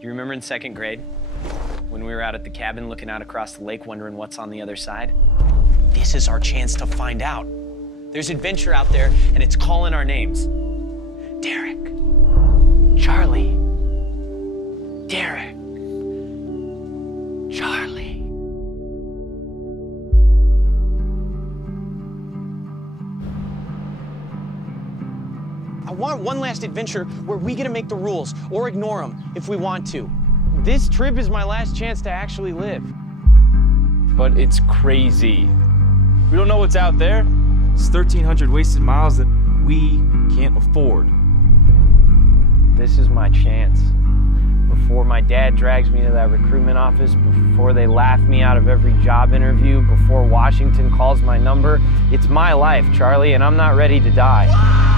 You remember in second grade when we were out at the cabin looking out across the lake wondering what's on the other side? This is our chance to find out. There's adventure out there and it's calling our names. Derek, Charlie, Derek, Charlie. I want one last adventure where we get to make the rules or ignore them if we want to. This trip is my last chance to actually live. But it's crazy. We don't know what's out there. It's 1,300 wasted miles that we can't afford. This is my chance. Before my dad drags me to that recruitment office, before they laugh me out of every job interview, before Washington calls my number, it's my life, Charlie, and I'm not ready to die.